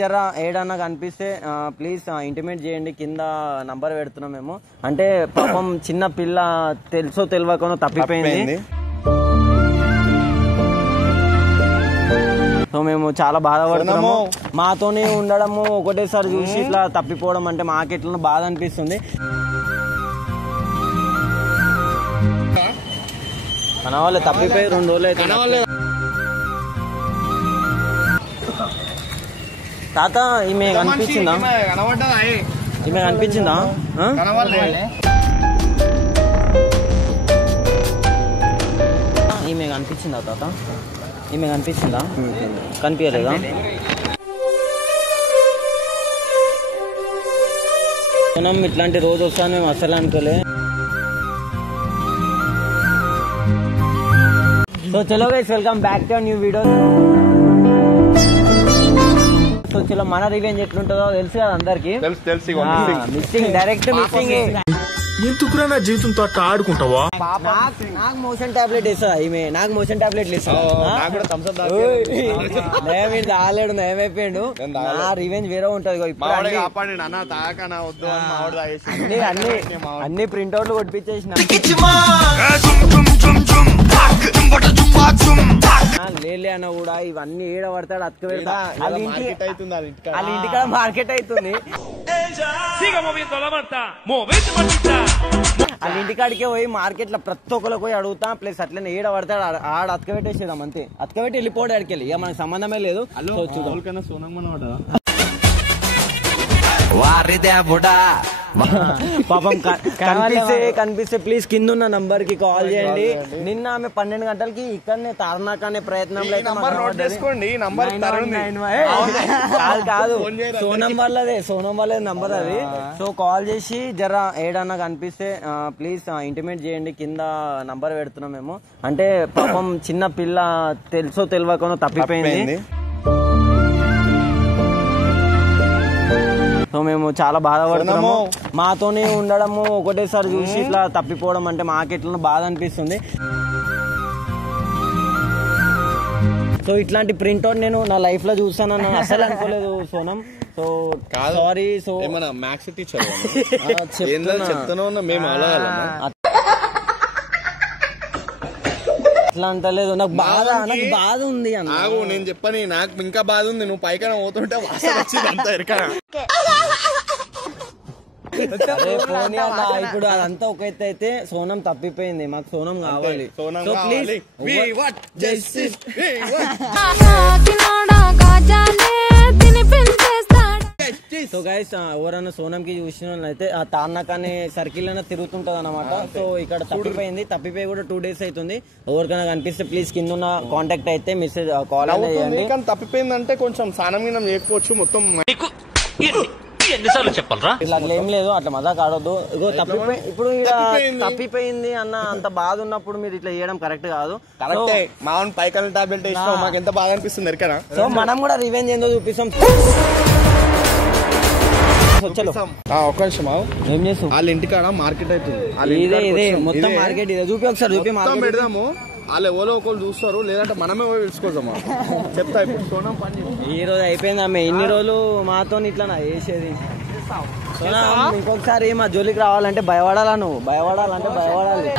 జర ఏడన్నా కనిపిస్తే ప్లీజ్ ఇంటిమేట్ చేయండి, కింద నంబర్ పెడుతున్నాం మేము. అంటే పాపం చిన్న పిల్ల తెలుసో తెలియకనో తప్పిపోయింది. సో మేము చాలా బాధపడుతున్నాము. మాతోనే ఉండడము ఒకటేసారి చూసి ఇట్లా తప్పిపోవడం అంటే మాకెట్లా బాధ అనిపిస్తుంది. మన వాళ్ళు తప్పిపోయి 2 రోజులు అయితే. తాత ఈమె కనిపించిందా? ఈమె కనిపించిందా? ఈమె కనిపించిందా తాత? ఈమె కనిపించిందా? కనిపించలేదా? మనం ఇట్లాంటి రోజు వస్తాను మేము అసలు అనుకోలే. సో చలో guys, welcome back to new video. So చలో మన రివెంజ్ ఎట్లుంటుందో తెలుసు కదా అందరికి. Missing, direct missing. ఎందుకురా నా జీవితంతో అట్లా ఆడుకుంటావా? నాకు మోషన్ టాబ్లెట్ ఇస్తా ఈమె, నాకు మోషన్ టాబ్లెట్ ఇస్తా. మీరు తాగలేడు, నయమైపోయాడు. నా రివెంజ్ వేరే ఉంటది. అన్ని ప్రింట్అవుట్లు కొట్టించేసిన. లేలే అన్న కూడా ఇవన్నీ ఏడ పడతాడు అతక పెడతా. వాళ్ళ ఇంటికాడ మార్కెట్ అవుతుంది. వాళ్ళ ఇంటికాడికే పోయి మార్కెట్ లో ప్రతి ఒక్కరికి పోయి అడుగుతా. ప్లస్ అట్లనే ఏడ పడతాడు ఆడ అతక పెట్టేసేదాం అంతే. అతక పెట్టి వెళ్ళిపోవడం అడికెళ్ళి ఇక మనకు సంబంధమే లేదు. పాపం కనిపిస్తే ప్లీజ్ కింద ఉన్న నంబర్ కి కాల్ చేయండి. నిన్న ఆమె 12 గంటలకి ఇక్కడనే తార్నాక్ అనే ప్రయత్నంలో కాదు సోనం వాళ్ళదే నంబర్ అది. సో కాల్ చేసి జర ఏడన్నా కనిపిస్తే ప్లీజ్ ఇంటిమేట్ చేయండి, కింద నంబర్ పెడుతున్నాం మేము. అంటే పాపం చిన్న పిల్ల తెలుసో తెలియకనో తప్పిపోయింది. సో మేము చాలా బాధపడుతున్నాము. మాతోనే ఉండడము ఒకటేసారి చూసి ఇట్లా తప్పిపోవడం అంటే మాకెట్లా బాధ అనిపిస్తుంది. సో ఇట్లాంటి ప్రింట్అవుట్ నేను నా లైఫ్ లో చూసాను అసలు అనుకోలేదు Sonam. So sorry. So maths teacher చెప్తాను మేము అట్లా అంటలేదు. నాకు బాధ ఉంది అన్న. నేను చెప్పని నాకు ఇంకా బాధ ఉంది. నువ్వు పైకన పోతుంటే ఇప్పుడు అదంతా ఒక ఎత్తు అయితే సోనం తప్పిపోయింది. మాకు సోనం కావాలి. సో ప్లీజ్ సో గైస్, ఎవరన్నా సోనం కి చూసిన అయితే ఆ తార్నాక్ అనే సర్కిల్ అయినా తిరుగుతుంటది అనమాట. సో ఇక్కడ తప్పిపోయి కూడా 2 days అవుతుంది. ఎవరికైనా కనిపిస్తే ప్లీజ్ కింద ఉన్న కాంటాక్ట్ అయితే మెసేజ్ కాల్ చేయండి. తప్పిపోయిందంటే కొంచెం స్నానం గినం చేయకపోవచ్చు. మొత్తం ఎన్నిసార్లు చెప్పాలరా? ఇట్లా ఏం లేదు, అట్లా మజాక్ ఆడొద్దు. ఇగో ఇప్పుడు తప్పిపోయింది అన్న అంత బాధ ఉన్నప్పుడు మీరు ఇట్లా చేయడం కరెక్ట్ కాదు. మామూలు పైకల్ టాబ్లెట్ వేసినా మాకు ఎంత బాధ అనిపిస్తుంది ఎరికనా. సో మనం కూడా రివెంజ్ ఏందో చూపిస్తాం. ఒక్క నిమిషం ఏం చేస్తాం? వాళ్ళ ఇంటికాడ మార్కెట్ అవుతుంది. ఇదే మొత్తం మార్కెట్ ఇదే. చూపి ఒకసారి చూపి పెడదాము. వాళ్ళు ఎవరో ఒకరు చూస్తారు, లేదంటే మనమే పిలుచుకోదామా చెప్తా. ఇప్పుడు సోనం పని ఈ రోజు అయిపోయింది. ఆమె ఎన్ని రోజులు మాతో ఇట్లా వేసేది. ఇంకొకసారి మా జోలికి రావాలంటే భయపడాలా? నువ్వు భయపడాలంటే భయపడాలి.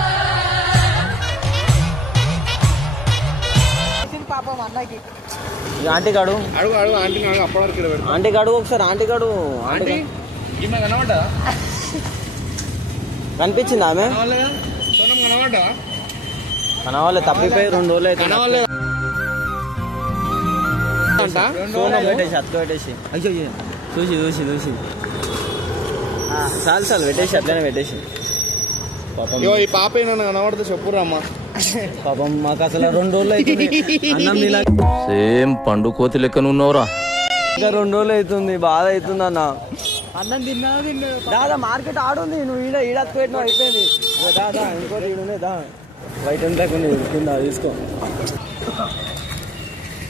ఆంటీ కాడు ఒకసారి. ఆంటీ కాడు కనిపించింది ఆమె. కనవాళ్ళే తప్పిపోయి 2 రోజులు అయితే. పెట్టేసి అతక పెట్టేసి చూసి చాలు పెట్టేసి అట్లనే పెట్టేసి. ఈ పాప కనబడితే చెప్పురా అమ్మా. పాపం మాకు అసలు 2 రోజులు అవుతుంది. సేమ్ పండు కోతి లెక్కనున్నావురా. ఇంకా 2 రోజులు అవుతుంది. బాధ అవుతుంది అన్న. అన్నం తిన్నా దాదా మార్కెట్ ఆడుంది. నువ్వు ఈడకు పెట్టినావు అయిపోయింది. దాదా ఇంకోటి ఈడుంది. దా బయట కింద తీసుకో.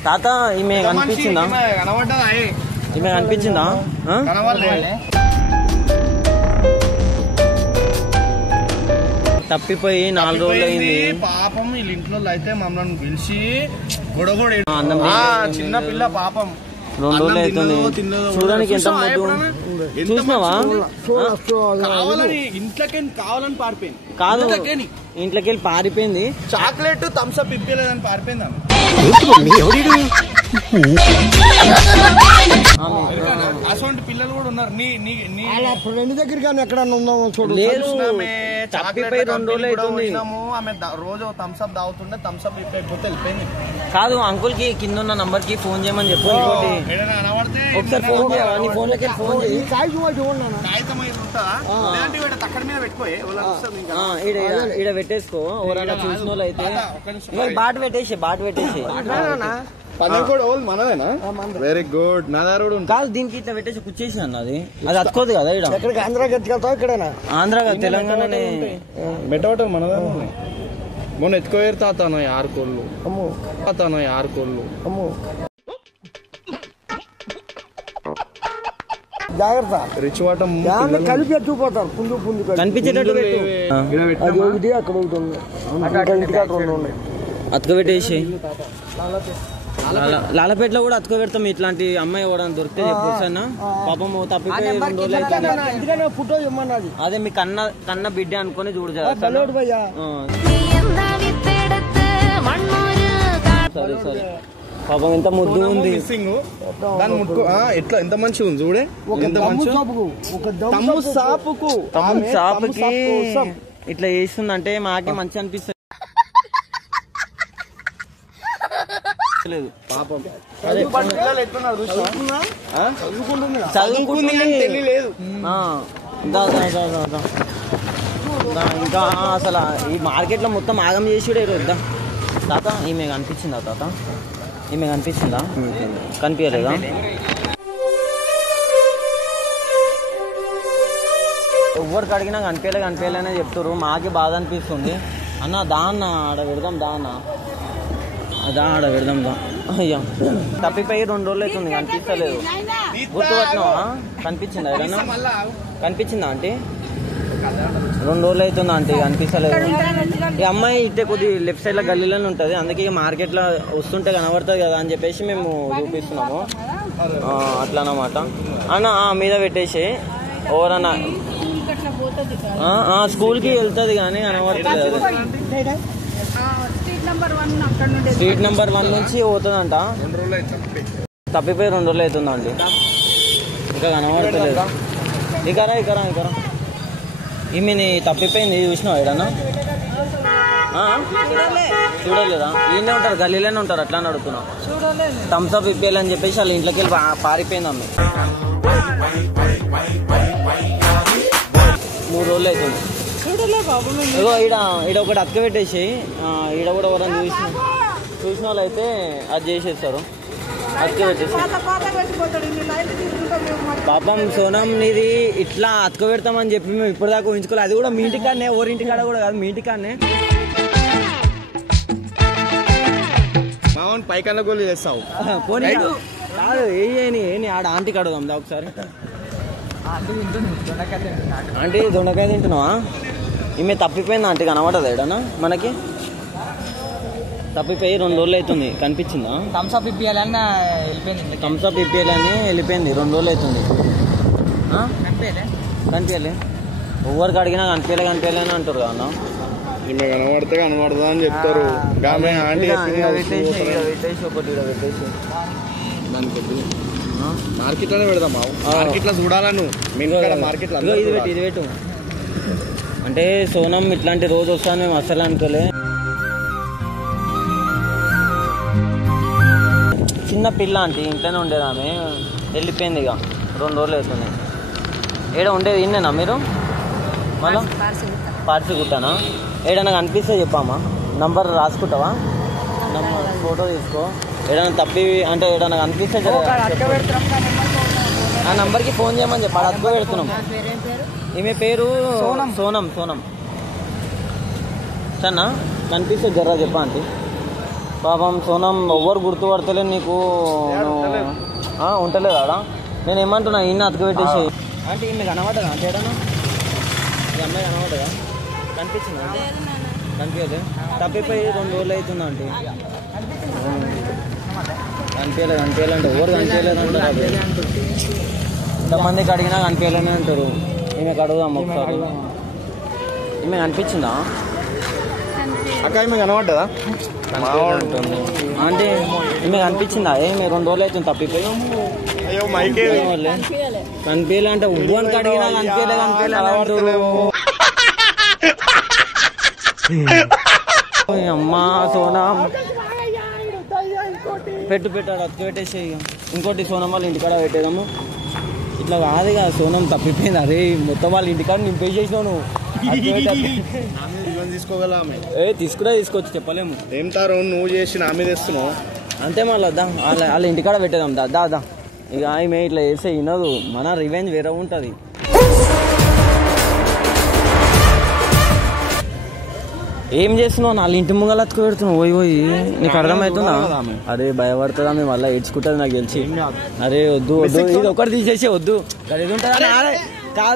తాత ఈమె కనిపించిందా? ఈమె కనిపించిందా? తప్పిపోయి 4 రోజులు అయింది. పాపం వీళ్ళ ఇంట్లో అయితే మమ్మల్ని పిలిచి గొడవ. చిన్న పిల్ల పాపం 2 రోజులు అవుతుంది. చూడడానికి ఎంత చూసినావా? కావాలని ఇంట్లోకి కావాలని పారిపోయింది. కాదు, ఇంట్లోకి వెళ్ళి పారిపోయింది. చాక్లెట్ థమ్స్ అప్ ఇప్పలేదని పారిపోయింది. అటువంటి పిల్లలు కూడా ఉన్నారు. ఫ్రెండ్ దగ్గర కానీ ఎక్కడన్నా ఉందామో చూడు. లేదు, తప్పిపోయి 2 రోజులు అవుతుంది. ఆమె రోజు థమ్స్ అప్ తాగుతుండే, థమ్స్ అప్ ఇప్పకపోతే వెళ్ళిపోయింది. కాదు, అంకుల్ కి కింద ఉన్న నంబర్ కి ఫోన్ చేయమని చెప్పు. ఇంకోటి ఒకసారి ఫోన్ చేయవా? నీ ఫోన్ లోకి ఫోన్ చేయి. అక్కడ మీద పెట్టుకోయి ఈడ పెట్టేసుకో. ఎవరైనా చూసిన వాళ్ళు అయితే బాట్ పెట్టేసి మనదేనా? Very good. నా దారుడు కాదు, దీనికి ఇట్లా పెట్టేసి కూర్చేసి అన్నది. అది అతుకోదు కదా. ఇక్కడ ఎక్కడికి ఆంధ్రా గెలుతావు? ఇక్కడేనా? ఆంధ్ర తెలంగాణనే మెట్టవటం మనదే. మొన్న ఎత్తుకోయారు తాతాను 6 కోళ్ళు. తాతాను 6 కోళ్ళు. జాగ్రత్త. రిచ్ వాటం కలిపి ఎత్తుకుపోతారు. పుంజు కనిపించేటట్టు అది ఒకటి అక్కడ ఒకటి ఉంది. ఇంటికాడ 2 ఉన్నాయి. అతుకోబెట్టేసి లాలపేటలో కూడా అతుకోబెడతాం. ఇట్లాంటి అమ్మాయి కూడా దొరికితే చెప్పొచ్చా? పాపం తప్పిపోయి 2 రోజులు అవుతుంది. ఫోటో ఇమ్మన్నది. అదే మీ కన్న బిడ్డ అనుకుని చూడు. సరే పాపం ఎంత ముద్దు ఉంది. ఎట్లా ఎంత మంచిగా ఉంది చూడే. సాపుకి ఇట్లా చేస్తుందంటే మాకే మంచి అనిపిస్తుంది. చదువుకుంటుంది తెలియలేదు. ఇంకా అసలు ఈ మార్కెట్ లో మొత్తం ఆగం చేసిడే వద్దా తాత. ఈమె కనిపించిందా తాత? ఈమె కనిపించిందా? కనిపించలేదా? ఎవరికి అడిగినా కనిపించలేనే చెప్తారు. మాకే బాధ అనిపిస్తుంది. అన్న దా అన్న ఆడ పెడదాం, దా అన్న ఆడ పెడదాం దా. అయ్యా తప్పిపోయి 2 రోజులు అవుతుంది, కనిపిస్తలేదు. గుర్తుపట్టినావా? కనిపించిందా? ఏదన్నా కనిపించిందా అంటే? 2 రోజులు అవుతుంది అంటే కనిపిస్తలేదు. ఈ అమ్మాయి ఇట్టే కొద్ది లెఫ్ట్ సైడ్ లో గల్లీలోనే ఉంటది. అందుకే మార్కెట్ లో వస్తుంటే కనబడుతుంది కదా అని చెప్పేసి మేము చూపిస్తున్నాము. అట్లా అన్నమాట. అన్న మీద పెట్టేసి ఎవరన్నా స్కూల్ కి వెళ్తుంది కానీ కనబడుతుంది. స్ట్రీట్ నెంబర్ 1 నుంచి పోతుందంట. తప్పిపోయి 2 రోజులు అవుతుందండి. ఇంకా కనబడతలేదు. ఇకరా ఈమెని తప్పిపోయింది. చూసినావా ఏడన్నా? చూడలేదా? ఈయనే ఉంటారు, గల్లీలోనే ఉంటారు. అట్లా అని అడుగుతున్నా. థమ్స్ అప్ ఇప్పేయాలని చెప్పేసి వాళ్ళ ఇంట్లోకి వెళ్ళి పారిపోయింది అమ్మ. 3 రోజులు అవుతుంది. ఇగో ఈడ ఒకటి అక్క పెట్టేసి ఈడ కూడా ఎవరైనా చూసిన వాళ్ళు అయితే అది చేసేస్తారు. అక్క పెట్టేసి పాపం సోనం నీది ఇట్లా అతుక పెడతామని చెప్పి మేము ఇప్పటిదాకా ఊహించుకోవాలి. అది కూడా మీ ఇంటికాడనే, ఎవరింటికాడ కూడా కాదు, మీ ఇంటికాడనే. పైకన్నా గోళ్ళు చేస్తావు కాదు. ఏ ఆడ ఆంటీ కడదాం దా ఒకసారి. ఆంటీ దొండకాయ తింటున్నావా? ఈమె తప్పిపోయింది ఆంటీ. కనబడదా ఏడన్నా మనకి? తప్పిపోయి 2 రోజులు అవుతుంది. కనిపించిందా? థమ్స్ అప్ ఇప్పియాలని వెళ్ళిపోయింది. థమ్స్ అప్ ఇప్పియాలని వెళ్ళిపోయింది. 2 రోజులు అవుతుంది. కనిపించలే. ఎవరికి అడిగినా కనిపించలే అని అంటారు కదా. ఈమె కనబడితే కనబడదా అని చెప్తారు. పెట్టేసి ఒకటి పెట్టేసి మార్కెట్ లోనే పెడదాం. మార్కెట్ లో చూడాలా నువ్వు? మార్కెట్ లో ఇది పెట్టు. అంటే సోనం ఇట్లాంటి రోజు వస్తాను మేము అసలు అనుకోలే. చిన్న పిల్ల అంటే ఇంట్లోనే ఉండేది ఆమె. వెళ్ళిపోయింది. ఇక 2 రోజులు అవుతుంది. ఏడ ఉండేది ఇన్నేనా మీరు? మళ్ళీ పార్సి కుట్టానా? ఏడన్నా కనిపిస్తే చెప్పామా? నంబర్ రాసుకుంటావా? నంబర్ ఫోటో తీసుకో. ఏదైనా తప్పి అంటే ఏదైనా కనిపిస్తే ఆ నంబర్కి ఫోన్ చేయమని చెప్పి అతుకో పెడుతున్నాం. ఈమె పేరు సోనం. సన్నా కనిపిస్తే జర్రా చెప్పా ఆంటీ. పాపం సోనం ఎవ్వరు గుర్తుపడతలే నీకు. ఉంటలేదు ఆడ. నేను ఏమంటున్నా ఇన్ని అతుకు పెట్టేసి అంటే ఈమె కనబడదా అంటే ఏడన్నా? ఈ అమ్మాయి కనబడదా? కనిపించిందా? కనిపించదు. తప్పిపోయి 2 రోజులు అవుతుంది ఆంటీ. కనిపించలేదు ఎవరు కనిపించలేదు అంటారు. ఎంతమందికి అడిగినా కనిపించలేని అంటారు. ఈమెకు అడుగుదాం ఒకసారి. ఈమె కనిపించిందా అక్క? ఈమె కనబడ్డదా? అంటే ఈమె కనిపించిందా? ఏమి 2 రోజులు అవుతుంది తప్పిపోయి. కనిపించలే అంటే ఉవ్వనికి అడిగినా కనిపించలే. అమ్మా సోనం పెట్టాడు అతుకు పెట్టేసి ఇంకోటి సోనం వాళ్ళ ఇంటికాడ పెట్టేదాము. ఇట్లా కాదు కదా, సోనం తప్పిపోయింది. అరే మొత్తం వాళ్ళ ఇంటికాడ నింపేసేసినావు నువ్వు. తీసుకోవచ్చు చెప్పలేము. ఏం తారు నువ్వు చేసి నా మీద ఇస్తున్నావు అంతే. మళ్ళీ వద్దాం వాళ్ళ ఇంటికాడ పెట్టేదాం. దాదా ఇక ఆమె ఇట్లా చేస్తే వినదు. మన రివెంజ్ వేరే ఉంటుంది. ఏం చేస్తున్నావు? వాళ్ళ ఇంటి ముంగల అతుకు పెడుతున్నావు. పోయి నీకు అర్థమవుతుందా? అరే భయపడుతుందా? మేము మళ్ళీ ఏడ్చుకుంటుంది నాకు తెలిసి. అరే వద్దు ఇది ఒకటి తీసేసి వద్దు. ఇది ఉంటుందా?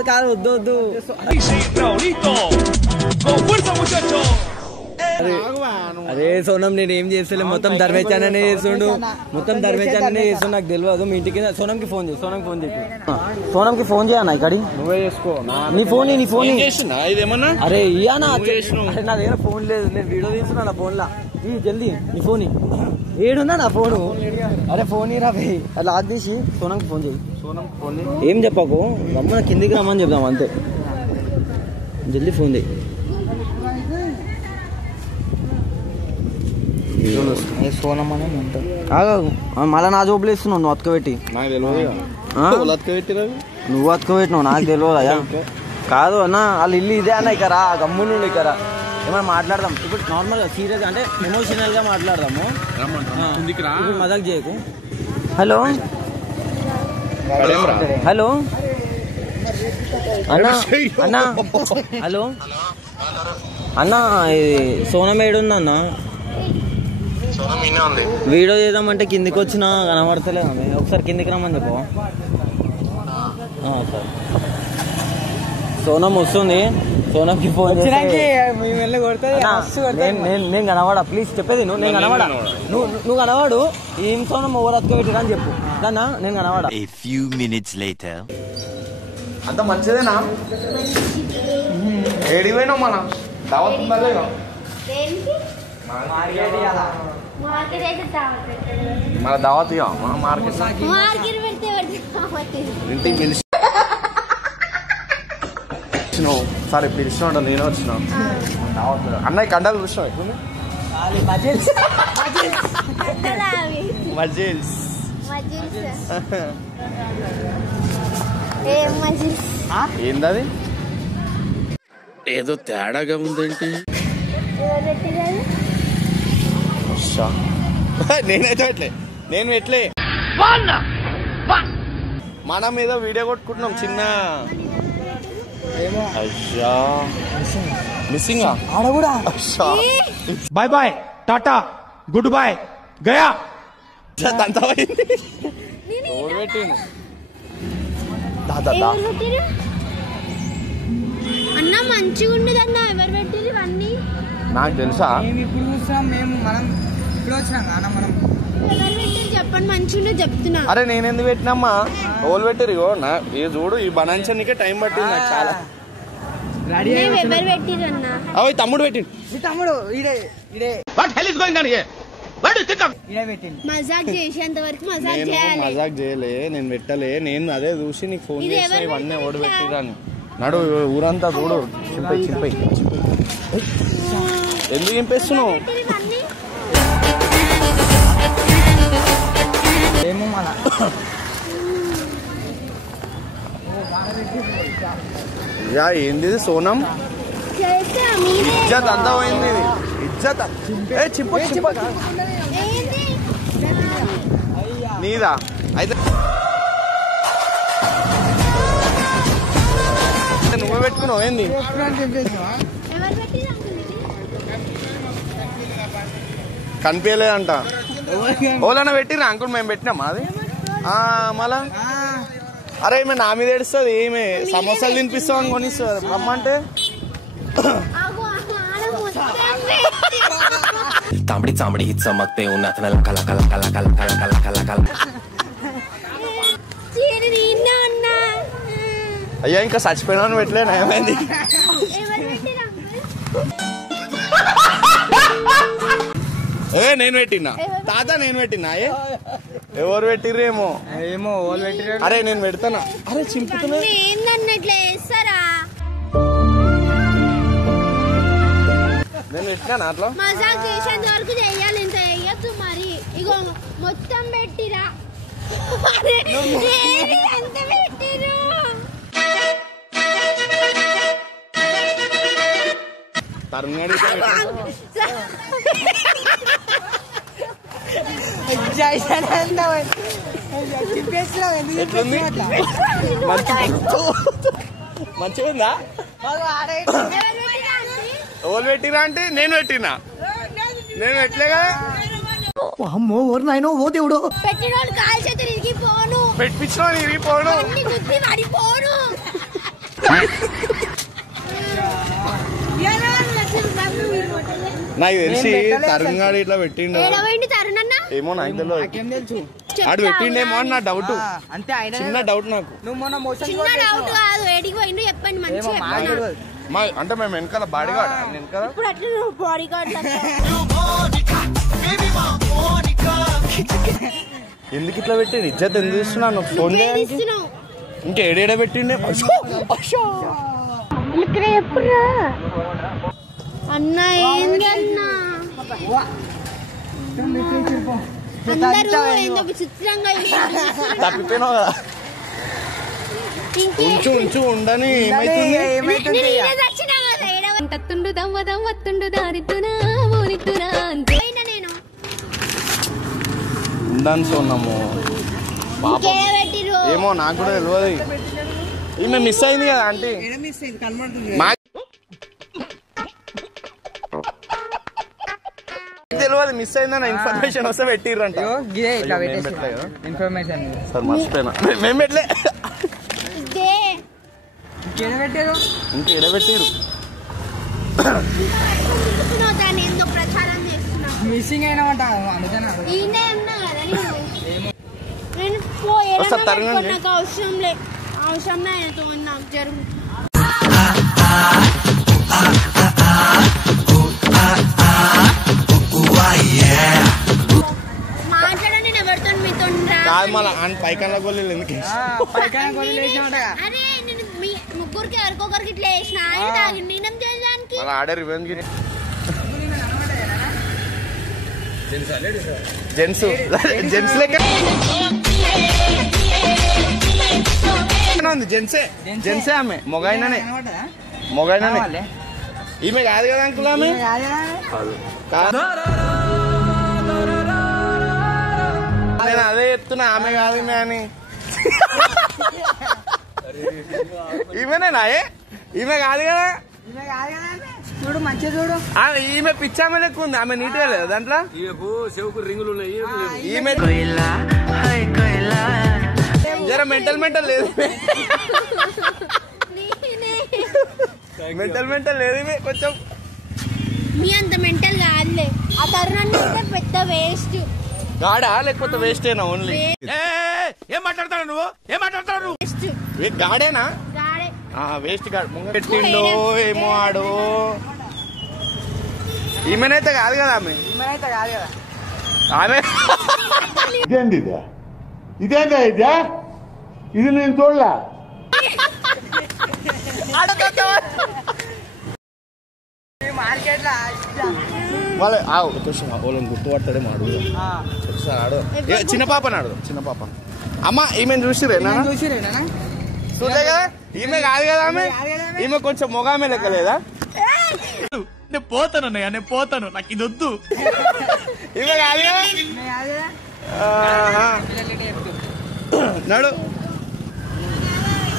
కాదు వద్దు. అరే సోనం నేను ఏం చేస్తలే, మొత్తం ధర్మేచానే చేస్తుండు. నాకు తెలియదు. మీ ఇంటికి సోనంకి ఫోన్ చేయి. సోనంకి ఫోన్ చేయన్నా ఇక్కడి. నువ్వే చేసుకో. నీ ఫోన్ ఇదేమన్నా? అరే ఇయ్యానా? అరే నా దగ్గర ఫోన్ లేదు. నేను వీడియో తీస్తున్నా నా ఫోన్ లా. జల్దీ నీ ఫోన్ ఏడున్నా నా ఫోను. అరే ఫోన్ ఇరా భయ్. అది లాక్ తీసి సోనంకి ఫోన్ చేయి. ఏం చెప్పకు, రమ్మన కిందికి రమ్మని చెప్దాం అంతే. జల్దీ ఫోన్ చేయి. మళ్ళా నా జోబులు ఇస్తున్నావు నువ్వు అతకబెట్టి. నాకు తెలియదు. నువ్వు అతకబెట్టినావు నాకు తెలియదు అయ్యా. కాదు అన్న వాళ్ళ ఇల్లు ఇదే అన్న. ఇక్కడ గమ్మును ఇక్కడ ఏమైనా మాట్లాడదాం. ఇప్పుడు నార్మల్గా సీరియస్గా అంటే ఎమోషనల్గా మాట్లాడదాము. ఇప్పుడు మజాక్ చేయకు. హలో అన్న హలో అన్న ఇది సోనం ఏడుంది అన్న? వీడియో చేద్దామంటే కిందికి వచ్చినా కనబడతలేదు. ఒకసారి కిందికి రమ్మని చెప్పు. సరే సోనం వస్తుంది. సోనంకి ఫోన్ నేను కనవాడా? ప్లీజ్ చెప్పేది నువ్వు. నేను కనవాడా? నువ్వు కనవాడు. ఏం సోనం ఓవర్ అతుకు పెట్టిరా అని చెప్పు. దాన్నా నేను కనవాడా? అంత మంచిదేనా? ఏడిపోయినావు మన దావత్ ఉందా లేదా? మన దావత్ మార్కెట్ సరే పిలిచిన నేనే వచ్చిన అన్నయ్య కండాలు చూసినావు ఎట్లుంది? ఏందది? ఏదో తేడాగా ఉందేంటి? నేనైతే ఎట్లే నేను ఎట్లే మన మీద వీడియో కొట్టుకుంటున్నాం చిన్న. మిస్సింగ్ ఆడ కూడా. Bye bye tata good bye గయా. అన్న మంచిగా ఉండదు అన్న. ఎవరు పెట్టిరు ఇవన్నీ? నాకు తెలుసా. ఇప్పుడు చూస్తాం మేము. మనం ఇప్పుడు వచ్చినాం అన్న. మనం ఎవరు పెట్టిరు చెప్పండి. మంచిగా చెప్తున్నా. అరే నేను ఎందుకు పెట్టినమ్మా? ఓళ్ళు పెట్టారు. ఇగో నా ఏ చూడు ఈ బనాంచానికే టైం పట్టింది నాకు చాలా. ఎవరు పెట్టిరు అన్న? అవి తమ్ముడు పెట్టిండు. తమ్ముడు ఇడే మజాక్ చేసేంత వరకు మజాక్ నేను చేయాలి. మజాక్ చేయలే, నేను పెట్టలే. నేను అదే చూసి నీకు ఫోన్ చేస్తా ఇవన్నీ ఓడి పెట్టిరాని. నడు ఊరంతా చూడు. చింపై ఎందుకు చింపేస్తున్నావు? ఏమో మన ఏంది సోనం? ఇజ్జత్ అంతా పోయింది. ఇజ్జత్ నీదా అయితే నువ్వే పెట్టుకున్నావు ఏంది? కనిపించలేదంట. ఓలన్నా పెట్టిరా అంకుల్? మేము పెట్టినామా అది? మళ్ళా అరే ఈమె నా మీద ఏడుస్తుంది. ఈమె సమోసాలు తినిపిస్తామని కొనిస్తుంది రమ్మంటే. तांबड़ी चामड़ी ही चमकते हूँ नाथ नला कला कला कला कला कला कला कला कला అయ్యా ఇంకా చచ్చిపోయినా పెట్టలేనా ఏమైంది నేను పెట్టినా తాత నేను పెట్టినా ఎవరు పెట్టిర్రేమో ఏమో అరే నేను పెడతానా అరే చింపుతున్నా నేను పెట్టినా అట్లా మజాక్ చేసేంత వరకు చెయ్యాలి ఇంత చెయ్యొచ్చు మరి ఇగో మొత్తం పెట్టిరా ఎంత పెట్టిరు తరుణాడి ఎట్లుంది మంచిగా ఉందా ఎవరు పెట్టిరా అంటే నేను పెట్టినా నేను పెట్టలేగా అమ్మో ఓరు నాయనో ఓ దేవుడు పెట్టినోడు కాలు చేతులు ఇరిగిపోను పెట్టించిన ఇరిగిపోను పడిపోను నాకు తెలిసి తరుణ్ ఇట్లా పెట్టిండు ఏమో నాకు తెలియదు ఆడు పెట్టిండేమో అని నా డౌట్ చిన్న డౌట్ నాకు అంటే మేము వెనకాల బాడీ గార్డ్ వెనకాల ఎందుకు ఇట్లా పెట్టిండు ఇజ్జత్ ఎందుకు ఇస్తున్నాను ఫోన్ చేయడానికి ఇంకా ఏడేడ పెట్టిండే అన్న ఏంది అన్నా అందరూ ఏందో విచిత్రంగా తప్పిపోయినావు కదా ఉంచు ఉంచు ఉండని ఏమైతుంది తత్తుండు దవ్వదం వత్తుండు దారిద్దునా ఊరిద్దునా అంతే నేను ఉందని సోన్నాము ఏమో నాకు కూడా తెలియదు ఈమె మిస్ అయింది కదా ఆంటీ తెలియదు మిస్ అయిందని ఇన్ఫర్మేషన్ వస్తే పెట్టిర్రంట ఇన్ఫర్మేషన్ సార్ మర్చిపోయినా మేము పెట్టలే ఇంకా ఎడబెట్టిరు మిస్సింగ్ అయినామంట అవసరం లే అవసరం ఆయనతో నాకు జరుగు మాట్లాడండి ఎవరితో మీతో కాదు మళ్ళీ పైకల్లా గోళీలు ఎందుకు అరే నేను ముగ్గురికి ఎవరికొకరికి ఇట్లా వేసిన నేనేం చేయడానికి ఆడే రివెంజ్ జెంట్స్ జెంట్స్ లెక్క జెంట్సే ఆమె మొగైననే ఈమె కాదు కదా అంకుల్ ఆమె నేను అదే చెప్తున్నా ఆమె కాదు ఈమె అని ఈమెనేనా ఈమె కాదు కదా చూడు మంచిగా చూడు ఈమె పిచ్చామె లెక్క ఉంది ఆమె నీట్గా లేదు దాంట్లో ఈమె జర మెంటల్ లేదు మెంటల్ లేదు ఈమె కొంచెం మీ అంత మెంటల్ కాదులే ఆ తరుణాన్ని పెద్ద వేస్ట్ గాడా లేకపోతే వేస్టేనా ఓన్లీ ఏం మాట్లాడతాడు నువ్వు గాడేనా వేస్ట్ గాడు పెట్టిండో ఏమో ఆడో ఈమెనైతే కాదు కదా ఆమె ఇదేంది ఇదేందా ఇదే ఇది నేను చూడలే వాళ్ళ వాళ్ళని గుర్తుపడతాడేమో అడుగు ఒకసారి ఆడు చిన్న పాపని అడుగు చిన్న పాప అమ్మ ఈమెను చూసిరేనా చూడలే కదా ఈమె కాదు కదా ఆమె ఈమె కొంచెం మొగామె లెక్క లేదా నేను పోతాను నాకు ఇది వద్దు ఈమె కాదు కదా నడు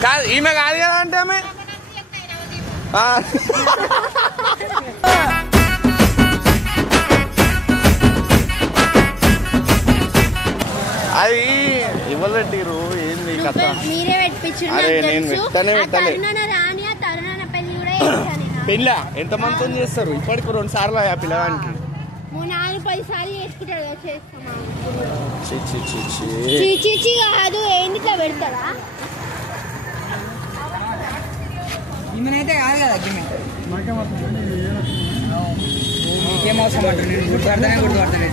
కాదు ఈమె కాదు కదా అంటే ఆమె అది ఇవ్వలేరు ఏంది కథ మీరే పెట్టించారు అరే నేను పెట్టనే పెళ్ళ ఎంత మంది చేస్తారు ఇప్పటికి 2 సార్లు ఆ పిల్లగానికి 10 సార్లు చేసుకుంటాడు చేస్తామా చి చీచి కాదు ఏంటి ఇట్లా పెడతారా ఈమెనైతే కాదు కదా ఏం అవసరం అంటుంది గుర్తుపడతానే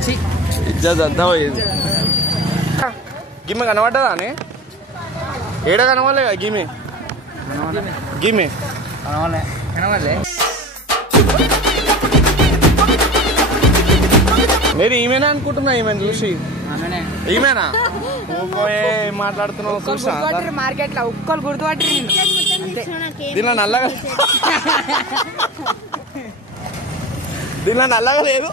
ఇజ్జత్ అంతా పోయింది. గిమ్మె కనబడ్డదా అని ఏడ కనవాలే గిమ్మె గిమ్మె కనవాలే నేను ఈమెనా అనుకుంటున్నా ఈమెను చూసి ఈమెనా ఏం మాట్లాడుతున్నావు చూసా మార్కెట్ లో ఒక్కరు గుర్తుపట్టి దీనిలో నల్లగా దీనిలో నల్లగా లేదు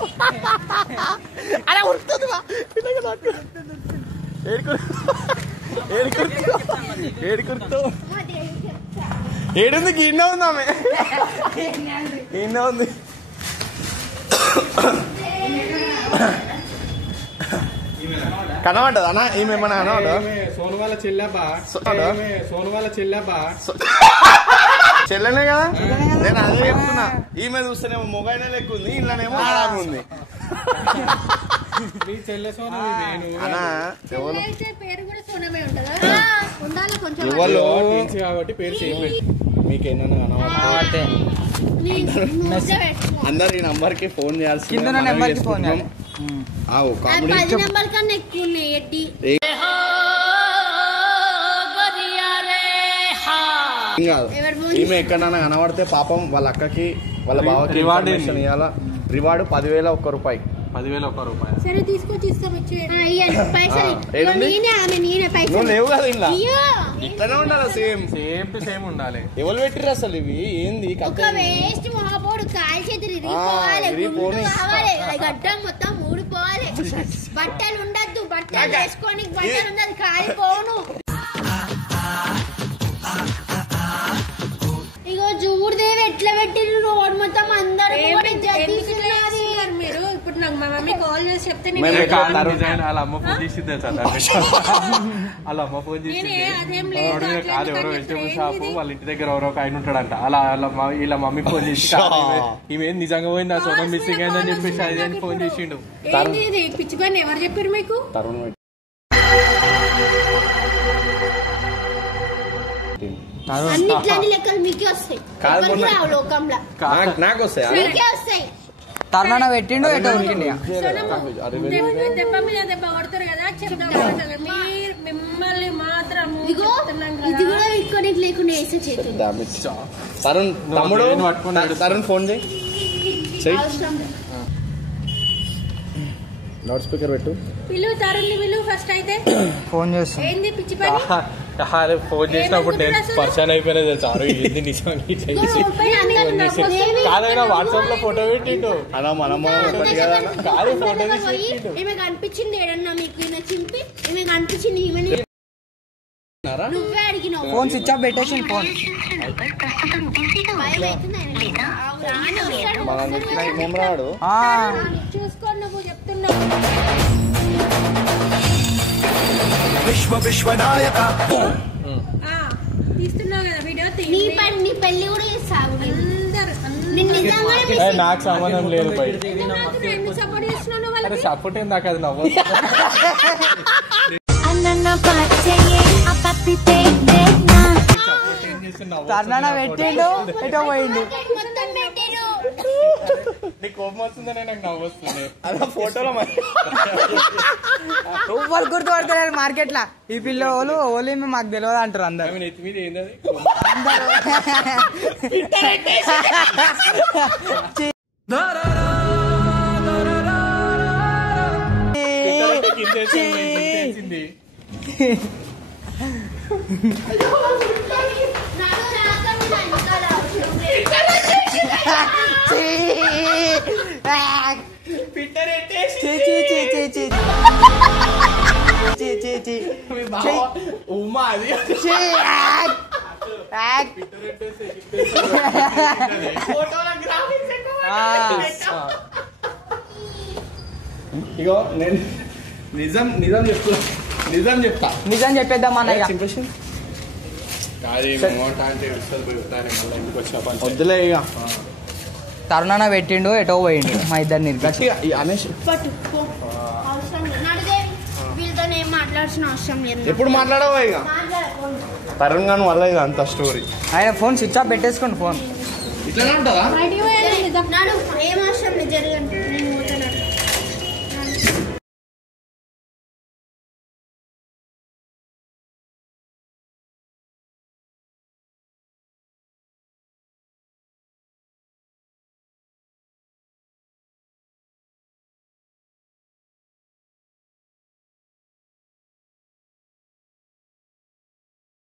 అలా ఉడుతుంది ఏడుకుర్తూ ఏడుంది గిన్నె ఉంది ఆమె గిన్నె ఉంది కనబడ్డదా అన్న ఈమె ఏమన్నా కనబడ్డా సోనువాల చెల్లెబ్బా చెల్లెనే కదా నేను అదే చెప్తున్నా ఈమె చూస్తేనేమో మొగైన లెక్క ఉంది ఇంట్లోనేమో ఆడాగా ఉంది అన్నా పేరు కూడా సోనమే ఉంటుందా ఉండాలి కొంచెం కాబట్టి పేరు చేయలేదు మీకేనా కనబడితే అందరు ఈ నంబర్ కి ఫోన్ చేయాల్సి కింద నెంబర్ కి ఫోన్ చేయాలి 10 నెంబర్ కన్నా ఎక్కువ ఉన్నాయి ఎడ్డి ఈమె ఎక్కడన్నా కనబడితే పాపం వాళ్ళ అక్కకి వాళ్ళ బావకి రివార్డు ఇవ్వాలా రివార్డు 10,000 1 రూపాయి 10,000 సరే తీసుకొచ్చి ఇస్తాం పైసలు నేనే పైసలు నువ్వు లేవు కదా ఇలా ఇట్లానే ఉండాలి సేమ్ టు సేమ్ ఉండాలి ఎవరు పెట్టిర్రు అసలు ఇవి ఏంది ఒక వేస్ట్ మహాపోడు కాలు చేతులు ఇరిగిపోవాలి గుండు కావాలి గడ్డం మొత్తం ఊడిపోవాలి బట్టలు ఉండద్దు బట్టలు వేసుకొని బట్టలు ఉండదు కాలిపోను ఇగో చూడదేవి ఎట్లా పెట్టిర్రు రోడ్ మొత్తం అందరూ మీరు ఇప్పుడు నాకు మా మమ్మీ కాల్ చేసి చెప్తే వాళ్ళ అమ్మ ఫోన్ చేసిందే వాళ్ళ అమ్మ ఫోన్ చేసింది కాదు ఎవరో వెజిటేబుల్ షాప్ వాళ్ళ ఇంటి దగ్గర ఎవరో ఒక ఆయన ఉంటాడంట అలా వీళ్ళ మమ్మీ ఫోన్ చేసి ఈమె నిజంగా పోయింది ఆ సోనం మిస్సింగ్ అయిందని చెప్పేసి అదే ఫోన్ చేసిండు పిచ్చి పని ఎవరు చెప్పారు మీకు తరుణ్ అన్నిట్లాంటి లెక్కలు మీకే వస్తాయి లోకంలో నాకు వస్తాయి మీకే వస్తాయి తరుణ పెట్టిండు ఎటో ఉరికిండు దెబ్బ మీద దెబ్బ కొడతారు కదా చెప్తాం మిమ్మల్ని మాత్రం ఇది కూడా ఇక్కడి లేకుండా వేసే చేతులు తరుణ్ తమ్ముడు తరుణ్ ఫోన్ చేయి లౌడ్ స్పీకర్ పెట్టు పిలు తరుణ్ పిలు ఫస్ట్ అయితే ఫోన్ చేస్తాను ఏంది పిచ్చి పని ఫోన్ చేసినప్పుడు నేను పరిచయం అయిపోయినా చాలు ఏంది నిజం కాదైనా వాట్సాప్ లో ఫోటో పెట్టిండు అలా మనం కాదు ఫోటో తీసి ఈమె కనిపించింది ఏడన్నా మీకు ఈమె చింపి ఈమె కనిపించింది ఈమె నువ్వే అడిగినావు ఫోన్ స్విచ్ ఆఫ్ పెట్టేసి ఫోన్ చూసుకో నువ్వు చెప్తున్నావు విశ్వనాయక తీస్తున్నావు కదా వీడియో నీ పెళ్లి కూడా చేస్తావు నాకు సంబంధం లేదు సపోర్ట్ చేస్తున్నావు సపోర్ట్ ఏం నాకు అది నవ్వు తరుణ పెట్టిండు ఎటో పోయిండు నీకు కోపం వస్తుందనే నాకు నవ్వు వస్తుంది అలా ఫోటోలో ఎవ్వరు గుర్తుపడతారు మార్కెట్ లా ఈ పిల్ల ఓలు మాకు తెలియదు అంటారు అందరు నెత్తి మీద ఏంటది కిందేసింది ఉమ్మా అది ఇగో నేను నిజం చెప్తున్నా నిజం చెప్పేద్దాం అన్నయ్య కాదు అంటే మళ్ళీ ఇంటికి వచ్చా వద్దులే ఇక తరుణాన పెట్టిండు ఎటో పోయిండు మా ఇద్దరిని గట్టిగా ఈ అనేసి పట్టు పో. అవసరం లేదు నడుదేవి వీళ్ళతో ఏం మాట్లాడాల్సిన అవసరం లేదు ఎప్పుడు మాట్లాడవా ఇక మాట్లాడుకోండి తరుణ్ గాను వల్ల ఇక అంత స్టోరీ ఆయన ఫోన్ స్విచ్ ఆఫ్ పెట్టేసుకోండి ఫోన్ ఇట్లానే ఉంటుందా నడు ఏం అవసరం